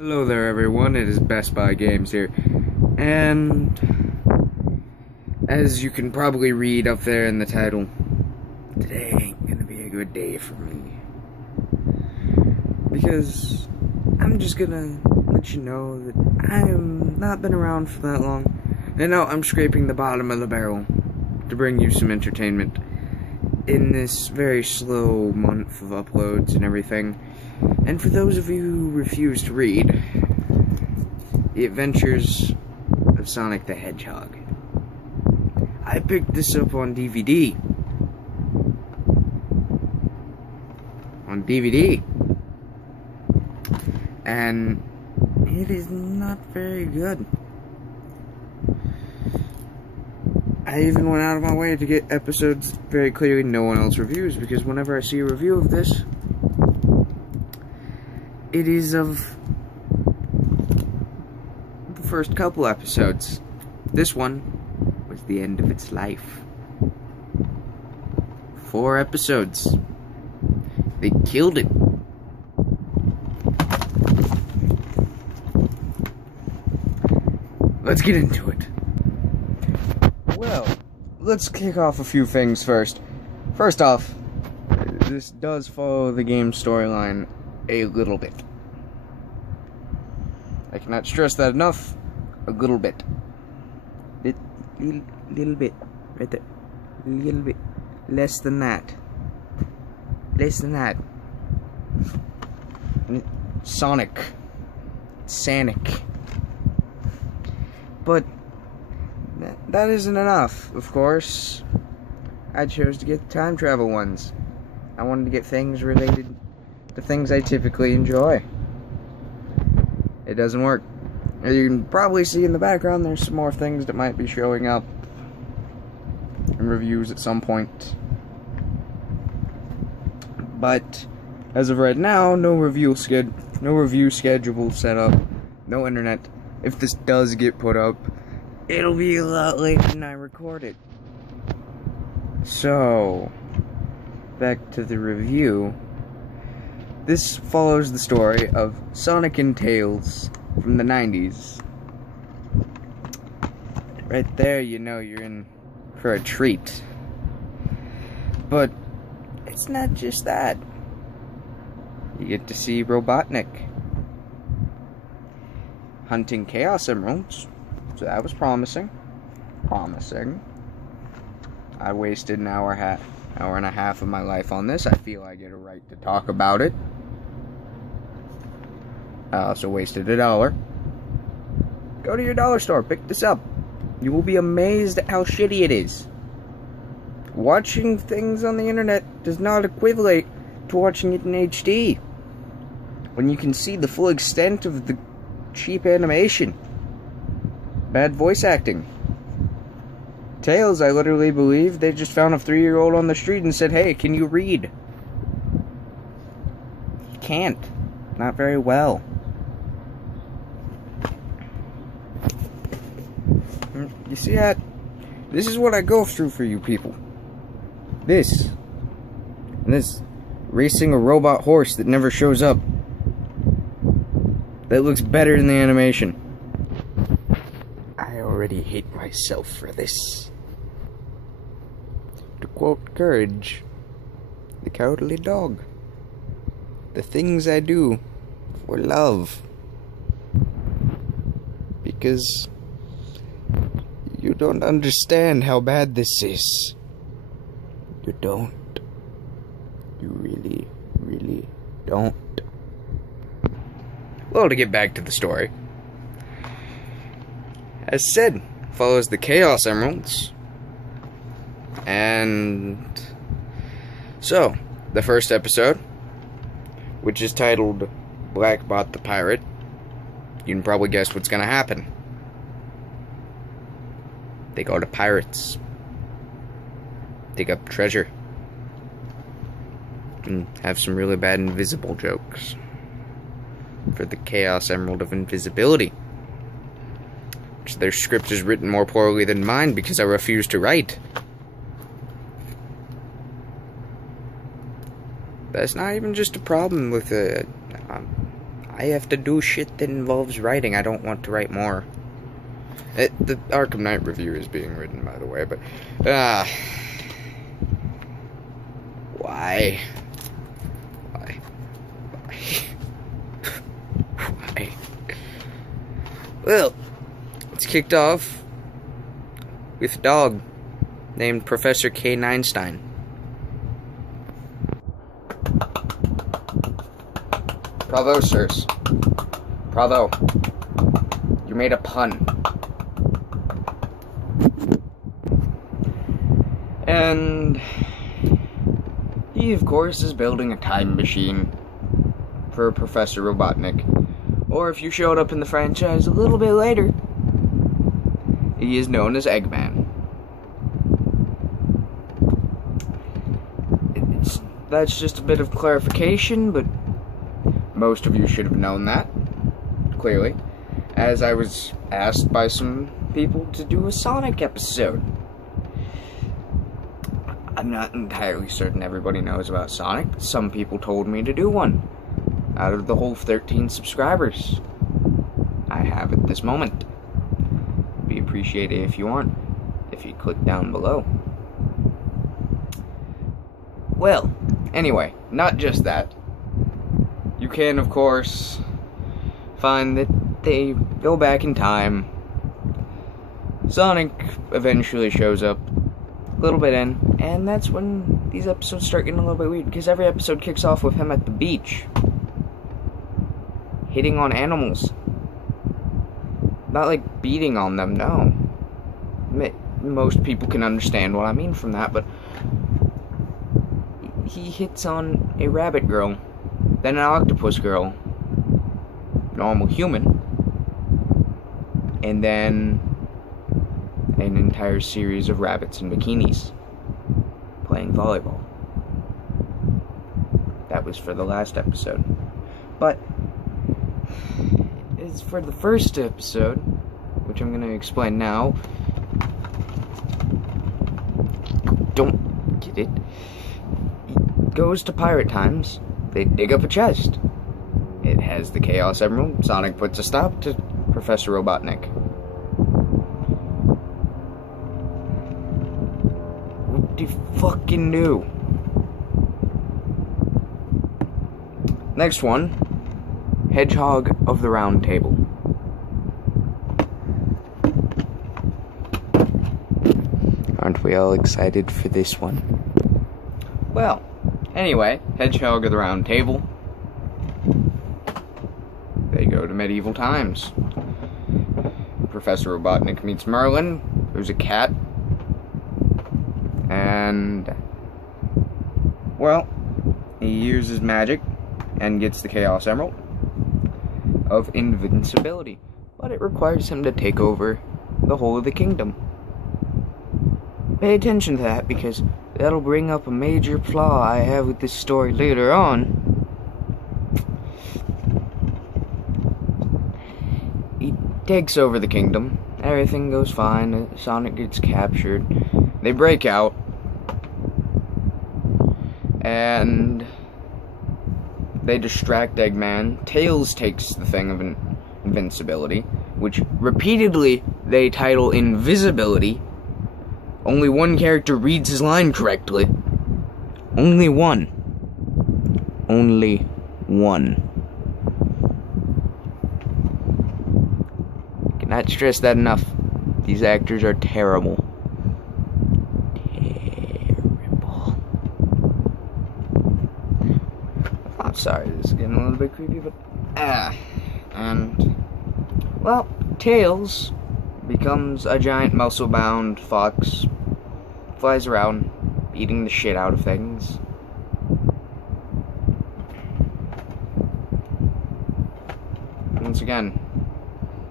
Hello there everyone, it is Best Buy Games here, and as you can probably read up there in the title, today ain't gonna be a good day for me, because I'm just gonna let you know that I'm not been around for that long, and now I'm scraping the bottom of the barrel to bring you some entertainment in this very slow month of uploads and everything. And for those of you who refuse to read, The Adventures of Sonic the Hedgehog. I picked this up on DVD. And it is not very good. I even went out of my way to get episodes very clearly no one else reviews, because whenever I see a review of this, it is of the first couple episodes. This one was the end of its life. 4 episodes. They killed it. Let's get into it. Well, let's kick off a few things first. First off, this does follow the game storyline a little bit. I cannot stress that enough. A little bit. Little bit. Right there. Little bit. Less than that. Less than that. Sonic. But that isn't enough, of course. I chose to get the time travel ones. I wanted to get things related to things I typically enjoy. It doesn't work. As you can probably see in the background, there's some more things that might be showing up in reviews at some point. But as of right now, no review schedule set up, no internet. If this does get put up, it'll be a lot later than I record it. So, back to the review. This follows the story of Sonic and Tails from the 90s. Right there, you know you're in for a treat. But it's not just that. You get to see Robotnik hunting Chaos Emeralds, so that was promising. I wasted an hour and a half of my life on this. I feel I get a right to talk about it. I also wasted $1. Go to your dollar store, pick this up. You will be amazed at how shitty it is. Watching things on the internet does not equivalent to watching it in HD, when you can see the full extent of the cheap animation. Bad voice acting. Tails, I literally believe they just found a 3-year-old on the street and said, "Hey, can you read?" He can't. Not very well. You see that? This is what I go through for you people. This. And this. Racing a robot horse that never shows up. That looks better than the animation. I already hate myself for this. To quote Courage, the Cowardly Dog. The things I do for love. Because you don't understand how bad this is. You don't. You really, really don't. Well, to get back to the story. As said, follows the Chaos Emeralds. And so, the first episode, which is titled Blackbot the Pirate, you can probably guess what's gonna happen. They go to pirates, dig up treasure, and have some really bad invisible jokes for the Chaos Emerald of Invisibility. Which their script is written more poorly than mine because I refuse to write. That's not even just a problem with I have to do shit that involves writing. I don't want to write more. The Arkham Knight review is being written, by the way, but, why? Why? Well, it's kicked off with a dog named Professor K. Neinstein. Bravo, sirs. Bravo. You made a pun. And he, of course, is building a time machine for Professor Robotnik. Or if you showed up in the franchise a little bit later, he is known as Eggman. That's just a bit of clarification, but most of you should have known that, clearly, as I was asked by some people to do a Sonic episode. I'm not entirely certain everybody knows about Sonic. Some people told me to do one. Out of the whole 13 subscribers I have at this moment. Be appreciated if you want, if you click down below. Well, anyway, not just that. You can, of course, find that they go back in time. Sonic eventually shows up a little bit in, and that's when these episodes start getting a little bit weird, because every episode kicks off with him at the beach, hitting on animals. Not like beating on them, no. Most people can understand what I mean from that, but he hits on a rabbit girl, then an octopus girl, normal human, and then an entire series of rabbits in bikinis playing volleyball. That was for the last episode. But as for the first episode, which I'm going to explain now, don't get it. He goes to pirate times. They dig up a chest. It has the Chaos Emerald. Sonic puts a stop to Professor Robotnik. What do you fucking do? Next one, Hedgehog of the Round Table. Aren't we all excited for this one? Well, anyway, Hedgehog of the Round Table. They go to medieval times. Professor Robotnik meets Merlin, who's a cat. And, well, he uses magic and gets the Chaos Emerald of invincibility. But it requires him to take over the whole of the kingdom. Pay attention to that, because that'll bring up a major flaw I have with this story later on. He takes over the kingdom. Everything goes fine. Sonic gets captured. They break out. And they distract Eggman. Tails takes the thing of invincibility, which repeatedly they title invisibility. Only one character reads his line correctly. Only one. Only one. Cannot stress that enough. These actors are terrible. Terrible. I'm sorry, this is getting a little bit creepy, but and well, Tails becomes a giant muscle-bound fox, flies around, eating the shit out of things. Once again,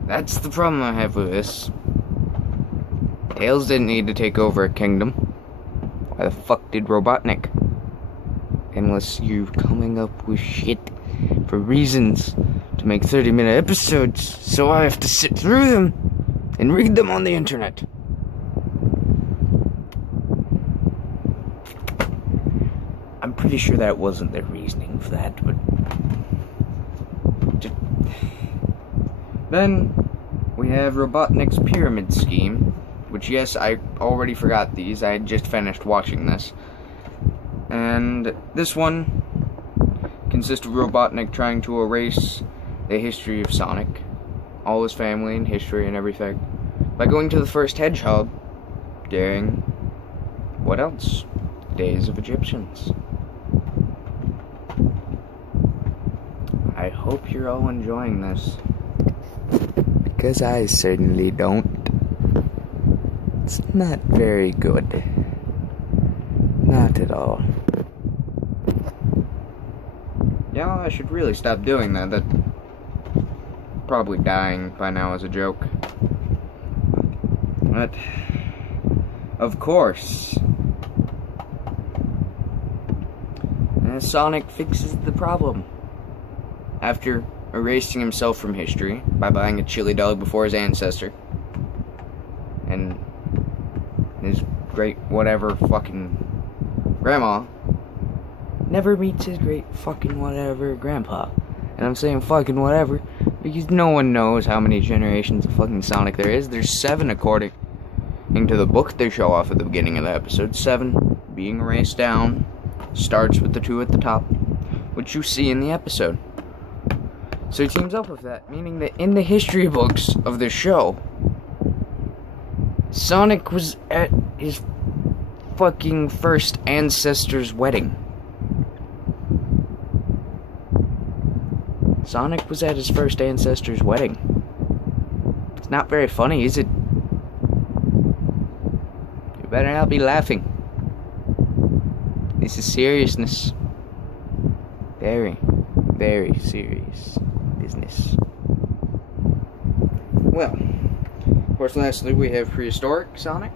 that's the problem I have with this. Tails didn't need to take over a kingdom. Why the fuck did Robotnik? Unless you're coming up with shit for reasons to make 30-minute episodes, so I have to sit through them and read them on the internet. I'm pretty sure that wasn't their reasoning for that, but Then we have Robotnik's pyramid scheme, which, yes, I already forgot these. I had just finished watching this. And this one consists of Robotnik trying to erase the history of Sonic, all his family and history and everything, by going to the first hedgehog during, what else? Days of Egyptians. I hope you're all enjoying this, because I certainly don't. It's not very good. Not at all. Yeah, I should really stop doing that. That probably dying by now as a joke. But of course, Sonic fixes the problem after erasing himself from history by buying a chili dog before his ancestor and his great whatever fucking grandma never meets his great fucking whatever grandpa. And I'm saying fucking whatever because no one knows how many generations of fucking Sonic there is. There's 7 according to the book they show off at the beginning of the episode. 7 being erased down starts with the 2 at the top, which you see in the episode. So he teams up with that, meaning that in the history books of the show, Sonic was at his fucking first ancestor's wedding. Sonic was at his first ancestor's wedding. It's not very funny, is it? You better not be laughing. This is seriousness. Very, very serious business. Well, of course, lastly, we have prehistoric Sonic.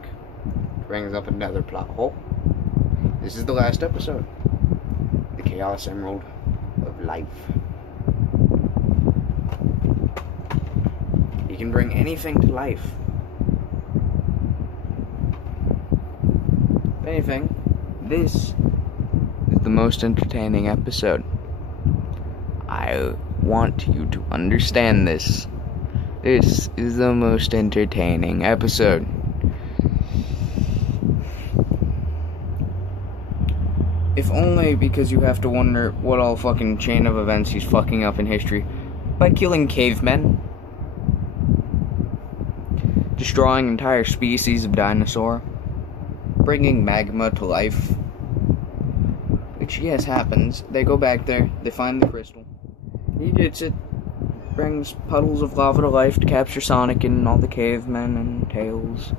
Brings up another plot hole. This is the last episode. The Chaos Emerald of Life. He can bring anything to life. If anything, this is the most entertaining episode. I want you to understand this. This is the most entertaining episode. If only because you have to wonder what all fucking chain of events he's fucking up in history by killing cavemen, destroying entire species of dinosaur, bringing magma to life, which, yes, happens. They go back there, they find the crystal, he gets it, brings puddles of lava to life to capture Sonic and all the cavemen and Tails,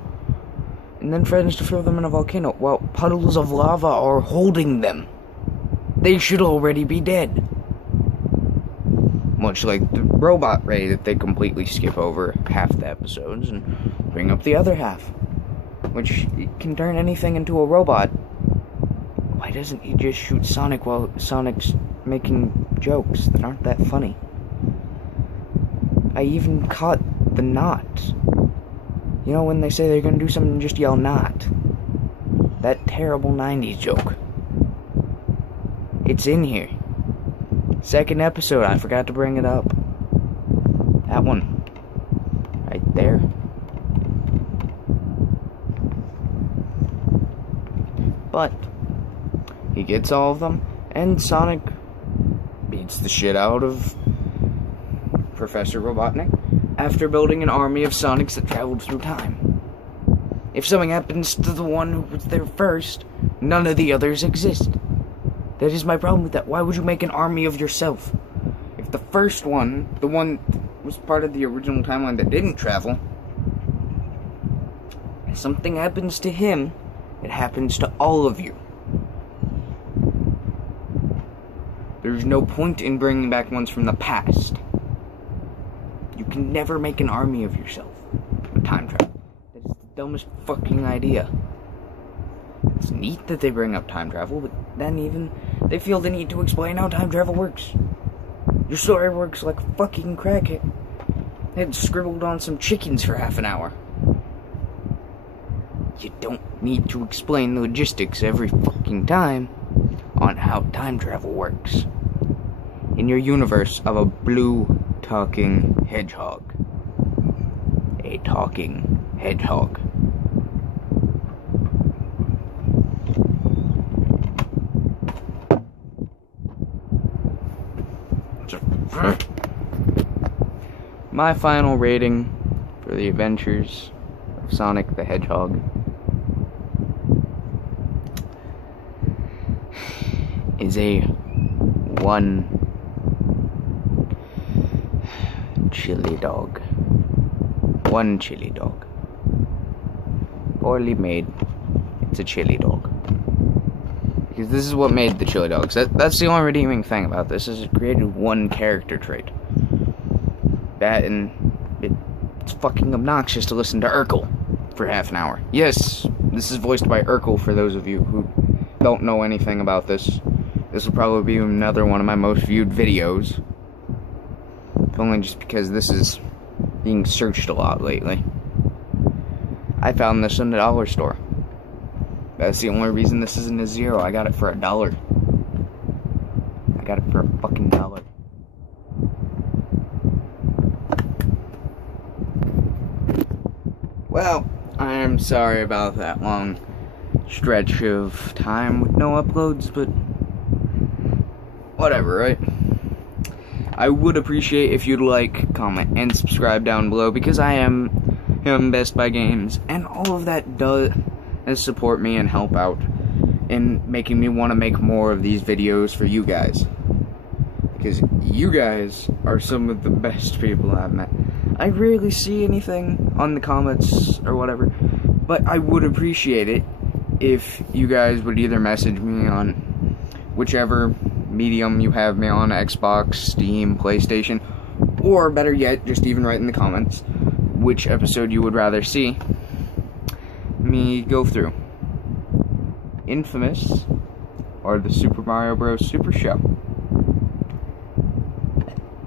and then threatens to throw them in a volcano. Well, puddles of lava are holding them. They should already be dead. Much like the robot ray that they completely skip over half the episodes and bring up the other half, which can turn anything into a robot. Why doesn't he just shoot Sonic while Sonic's making jokes that aren't that funny? I even caught the not. You know when they say they're gonna do something, just yell not. That terrible 90s joke. It's in here. Second episode, I forgot to bring it up. That one. Right there. But he gets all of them, and Sonic beats the shit out of Professor Robotnik after building an army of Sonics that traveled through time. If something happens to the one who was there first, none of the others exist. That is my problem with that. Why would you make an army of yourself? If the first one, the one that was part of the original timeline that didn't travel, if something happens to him, it happens to all of you. There's no point in bringing back ones from the past. You can never make an army of yourself with time travel. That is the dumbest fucking idea. It's neat that they bring up time travel, but then even they feel the need to explain how time travel works. Your story works like a fucking crackhead. They had scribbled on some chickens for half an hour. You don't need to explain the logistics every fucking time on how time travel works in your universe of a blue talking hedgehog. a talking hedgehog. My final rating for the adventures of Sonic the Hedgehog is a 1 chili dog. 1 chili dog. Poorly made. It's a chili dog. Because this is what made the chili dogs. That's the only redeeming thing about this, is it created 1 character trait. That, and it's fucking obnoxious to listen to Urkel for half an hour. Yes, this is voiced by Urkel for those of you who don't know anything about this. This will probably be another one of my most viewed videos. If only just because this is being searched a lot lately. I found this in the dollar store. That's the only reason this isn't a 0. I got it for $1. I got it for a fucking $1. Well, I am sorry about that long stretch of time with no uploads, but whatever, right? I would appreciate if you'd like, comment, and subscribe down below, because I am Best Buy Games, and all of that does support me and help out in making me want to make more of these videos for you guys. Because you guys are some of the best people I've met. I rarely see anything on the comments or whatever, but I would appreciate it if you guys would either message me on whichever medium you have me on, Xbox, Steam, PlayStation, or better yet, just even write in the comments which episode you would rather see me go through. Infamous, or the Super Mario Bros. Super Show.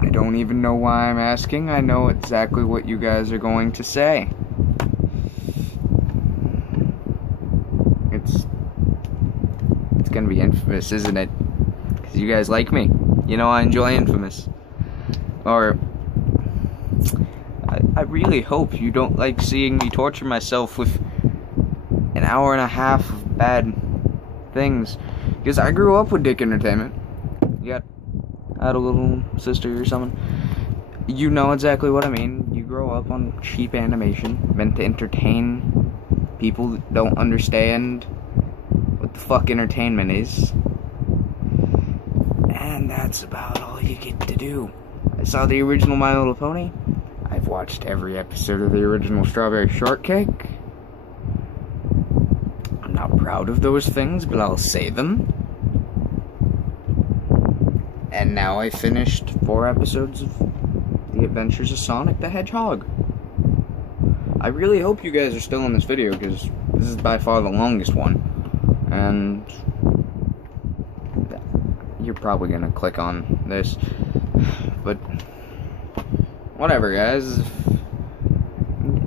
I don't even know why I'm asking. I know exactly what you guys are going to say. It's gonna be Infamous, isn't it? Because you guys like me. You know I enjoy Infamous. Or I really hope you don't like seeing me torture myself with an hour and a half of bad things. Because I grew up with Dick Entertainment. I had a little sister or something. You know exactly what I mean. You grow up on cheap animation meant to entertain people that don't understand what the fuck entertainment is. And that's about all you get to do. I saw the original My Little Pony. I've watched every episode of the original Strawberry Shortcake. I'm not proud of those things, but I'll say them. And now I finished 4 episodes of The Adventures of Sonic the Hedgehog. I really hope you guys are still in this video, because this is by far the longest one. And you're probably gonna click on this. But whatever, guys.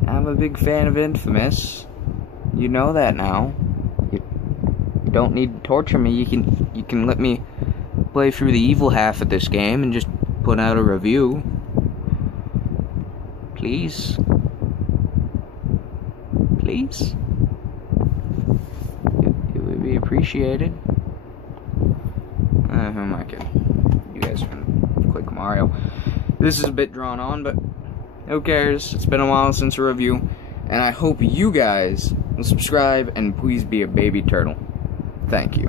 I'm a big fan of Infamous. You know that now. You don't need to torture me. You can let me play through the evil half of this game and just put out a review. Please. Please. It would be appreciated. Who am I kidding? You guys are gonna click Mario. This is a bit drawn on, but who cares? It's been a while since a review, and I hope you guys will subscribe and please be a baby turtle. Thank you.